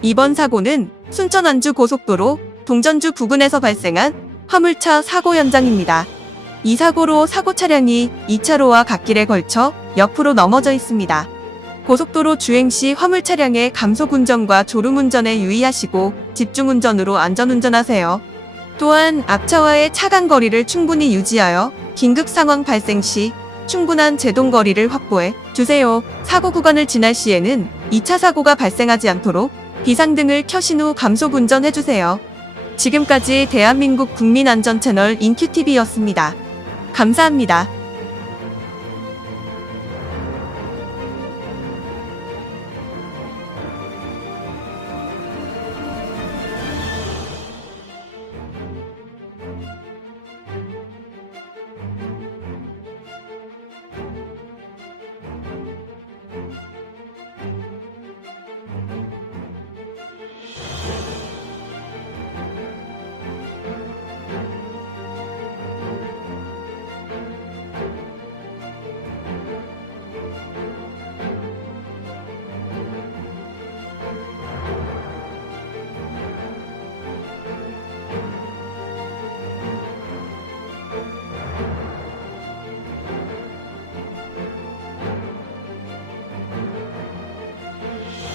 이번 사고는 순천 안주 고속도로 동전주 부근에서 발생한 화물차 사고 현장입니다. 이 사고로 사고 차량이 2차로와 갓길에 걸쳐 옆으로 넘어져 있습니다. 고속도로 주행 시 화물 차량의 감속 운전과 졸음 운전에 유의하시고 집중 운전으로 안전 운전하세요. 또한 앞차와의 차간 거리를 충분히 유지하여 긴급 상황 발생 시 충분한 제동 거리를 확보해 주세요. 사고 구간을 지날 시에는 2차 사고가 발생하지 않도록 비상등을 켜신 후 감속 운전해 주세요. 지금까지 대한민국 국민안전 채널 인큐TV였습니다. 감사합니다.